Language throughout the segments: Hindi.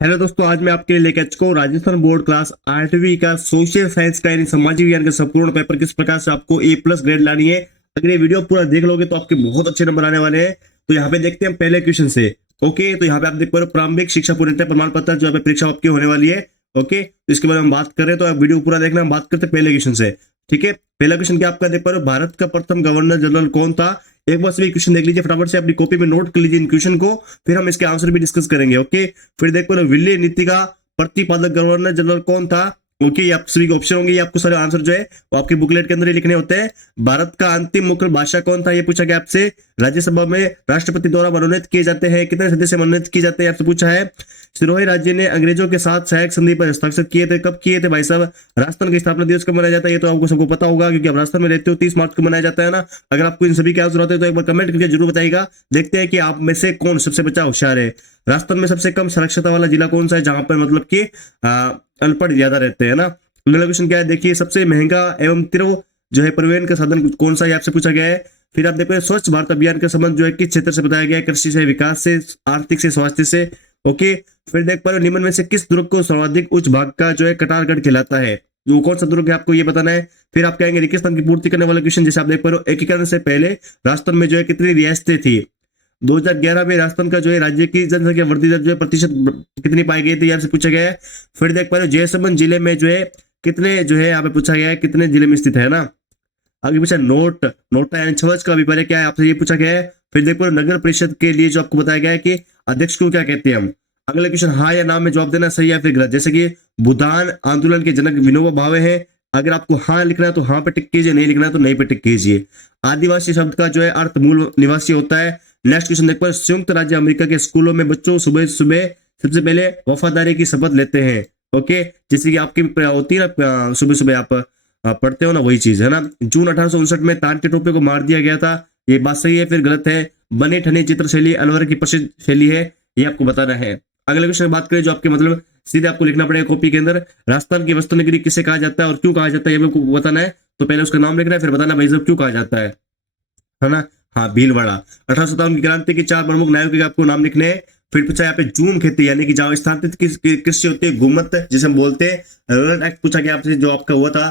हेलो दोस्तों, आज मैं आपके लिए लेकर चुका हूँ राजस्थान बोर्ड क्लास 8वीं का सोशल साइंस का यानी सामाजिक विज्ञान का संपूर्ण पेपर किस प्रकार से आपको A+ ग्रेड लानी है। अगर ये वीडियो पूरा देख लोगे तो आपके बहुत अच्छे नंबर आने वाले हैं। तो यहाँ पे देखते हैं हम पहले क्वेश्चन से। ओके, तो यहाँ पे आप देख पा रहे हो प्रारंभिक शिक्षा पूर्णता प्रमाण पत्र जो यहाँ पे परीक्षा आपकी होने वाली है। ओके, तो इसके बारे में हम बात करें तो आप वीडियो पूरा देखना। हम बात करते हैं पहले क्वेश्चन से। ठीक है, पहला क्वेश्चन क्या आपका देख पा रहे हो, भारत का प्रथम गवर्नर जनरल कौन था। एक बार सभी क्वेश्चन देख लीजिए, फटाफट से अपनी कॉपी में नोट कर लीजिए इन क्वेश्चन को, फिर हम इसके आंसर भी डिस्कस करेंगे। ओके, फिर देख पा रहे हो विल्ली नीति का प्रतिपादक गवर्नर जनरल कौन था। ओके, ये आप सभी के ऑप्शन होंगे, ये आपको सारे आंसर जो है वो आपके बुकलेट के अंदर ही लिखने होते हैं। भारत का अंतिम मुख्य भाषा कौन था, ये पूछा गया आपसे। राज्यसभा में राष्ट्रपति द्वारा मनोनीत किए जाते हैं, कितने सदस्य मनोनीत किए जाते हैं आपसे पूछा है। सिरोही राज्य ने अंग्रेजों के साथ सहायक संधि पर हस्ताक्षर किए थे, कब किए थे भाई साहब। राजस्थान की स्थापना दिवस कब मनाया जाता है, ये तो आपको सबको पता होगा क्योंकि आप राजस्थान में रहते हो। 30 मार्च को मनाया जाता है ना। अगर आपको इन सभी के आंसर होते हैं तो एक बार कमेंट करके जरूर बताइएगा। देखते हैं कि आप में से कौन सबसे बच्चा होशियार है। राजस्थान में सबसे कम साक्षरता वाला जिला कौन सा है, जहां पर मतलब कि अनपढ़ ज्यादा रहते हैं ना। अगला क्वेश्चन क्या है, देखिए सबसे महंगा एवं तीव्र जो है परिवहन का साधन कौन सा है, आपसे पूछा गया है। फिर आप देखो स्वच्छ भारत अभियान का संबंध जो है किस क्षेत्र से बताया गया है, कृषि से, विकास से, आर्थिक से, स्वास्थ्य से। ओके, फिर देख पा रहे हो निम्न में से किस दुर्ग को सर्वाधिक उच्च भाग का जो है कटारगढ़ कहलाता है, जो कौन सा दुर्ग है आपको ये बताना है। फिर आप कहेंगे रेगिस्तान की पूर्ति करने वाला क्वेश्चन, जैसे आप देख पा रहे हो एकीकरण से पहले राजस्थान में जो है कितनी रियासतें थी। 2011 में राजस्थान का जो है राज्य की जनसंख्या वृद्धि दर जो है प्रतिशत कितनी पाई गई थी, यहाँ से पूछा गया है। फिर देख पा रहे हो जयसमंद जिले में जो है कितने जो है यहाँ पे पूछा गया है, कितने जिले में स्थित है ना। आगे पूछा नोटा यानी छवच का अभिप्राय क्या है, आपसे ये पूछा गया है। फिर देखो नगर परिषद के लिए जो आपको बताया गया है कि अध्यक्ष को क्या कहते हैं हम। अगला क्वेश्चन हाँ या ना में जवाब देना सही या फिर गलत, जैसे कि भूदान आंदोलन के जनक विनोबा भावे हैं। अगर आपको हाँ लिखना है तो हाँ पे टिक कीजिए, नहीं लिखना है तो नहीं पे टिक कीजिए। आदिवासी शब्द का जो है अर्थ मूल निवासी होता है। नेक्स्ट क्वेश्चन देख पर संयुक्त राज्य अमेरिका के स्कूलों में बच्चों सुबह सुबह सबसे पहले वफादारी की शपथ लेते हैं। ओके, जैसे कि आपकी होती है ना सुबह सुबह आप पढ़ते हो ना, वही चीज है ना। जून 1859 में तान के टोपे को मार दिया गया था, ये बात सही है फिर गलत है। बने ठने चित्र शैली अलवर की प्रसिद्ध शैली है, ये आपको बताना है। अगले क्वेश्चन बात करें जो आपके मतलब सीधे आपको लिखना पड़ेगा कॉपी के अंदर, राजस्थान की वस्तु नगरी किसे कहा जाता है और क्यों कहा जाता है, ये आपको बताना है। तो पहले उसका नाम लिखना है, फिर बताना भाई साहब क्यों कहा जाता है ना। हाँ, भीलवाड़ा। 1857 की क्रांति के 4 प्रमुख नायकों के आपको नाम लिखने हैं। फिर पूछा यहाँ पे जूम खेती यानी कि जहां स्थानांतरित कृषि होती है घुमत जिसे हम बोलते हैं, रूरल एक्ट पूछा गया आपसे जो आपका हुआ था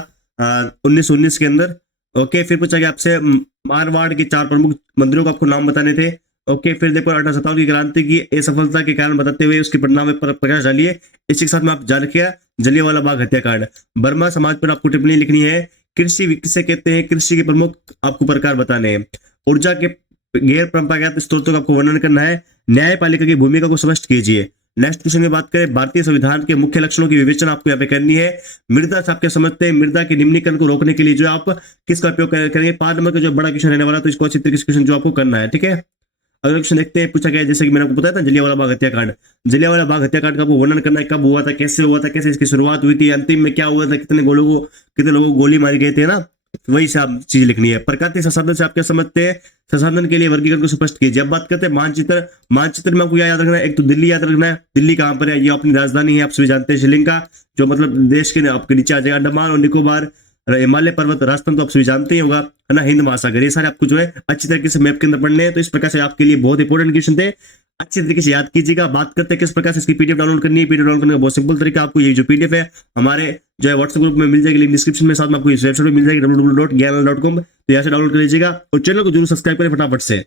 1919 के अंदर। ओके, फिर पूछा गया आपसे मारवाड़ के 4 प्रमुख मंदिरों को आपको नाम बताने थे। ओके, फिर देखो 1857 की क्रांति की असफलता के कारण बताते हुए उसके परिणाम पर प्रकाश डालिए। इसी के साथ में आप जान रखिए जलियांवाला बाग हत्याकांड। बर्मा समाज पर आपको टिप्पणी लिखनी है। कृषि किसे कहते हैं, कृषि के प्रमुख आपको प्रकार बताने हैं। ऊर्जा के गैर परंपरागत स्रोतों का आपको वर्णन करना है। न्यायपालिका की भूमिका को स्पष्ट कीजिए। नेक्स्ट क्वेश्चन में बात करें भारतीय संविधान के मुख्य लक्षणों की विवेचना आपको यहाँ पे करनी है। मृदा से आप क्या समझते हैं, मृदा के निम्नीकरण को रोकने के लिए जो आप किसका उपयोग करेंगे। 5 नंबर का जो बड़ा क्वेश्चन रहने वाला, तो इसको अच्छी तरीके से क्वेश्चन जो आपको करना है। ठीक है, अगला क्वेश्चन देखते हैं। पूछा गया जैसे कि मैंने आपको बताया था जलियांवाला बाग हत्याकांड। जलियांवाला बाग हत्याकांड का आपको वर्णन करना है, कब हुआ था, कैसे हुआ था, कैसे इसकी शुरुआत हुई थी, अंतिम में क्या हुआ था, कितने लोगों को गोली मारी गई थी ना। वही से आप चीज लिखनी है। प्रकृति संसाधन से आप क्या समझते हैं, संसाधन के लिए वर्गीकरण को स्पष्ट कीजिए। अब बात करते हैं मानचित्र में आपको याद रखना है। एक तो दिल्ली याद रखना है, दिल्ली कहां पर है, ये अपनी राजधानी है, आप सभी जानते हैं। श्रीलंका जो मतलब देश के आपके नीचे आ जाएगा। अंडमान और निकोबार, हिमालय पर्वत, राजस्थान तो आप सभी जानते ही होगा है ना। हिंद महासागर, ये सारे आपको जो है अच्छी तरीके से मैप के अंदर पढ़ने हैं। तो इस प्रकार से आपके लिए बहुत इंपॉर्टेंट क्वेश्चन थे, अच्छी तरीके से याद कीजिएगा। बात करते हैं किस प्रकार से इसकी पीडीएफ डाउनलोड करनी है। पीडीएफ डाउनलोड करने का बहुत सिंपल तरीका, आपको ये जो पीडीएफ है हमारे जो है व्हाट्सएप ग्रुप में मिल जाएगी, लिंक डिस्क्रिप्शन में, साथ में आपको इस वेबसाइट में मिल जाएगी www.gyanal.com। तो यहाँ से डाउनलोड कर लीजिएगा और चैनल को जरूर सब्सक्राइब करें फटाफट से।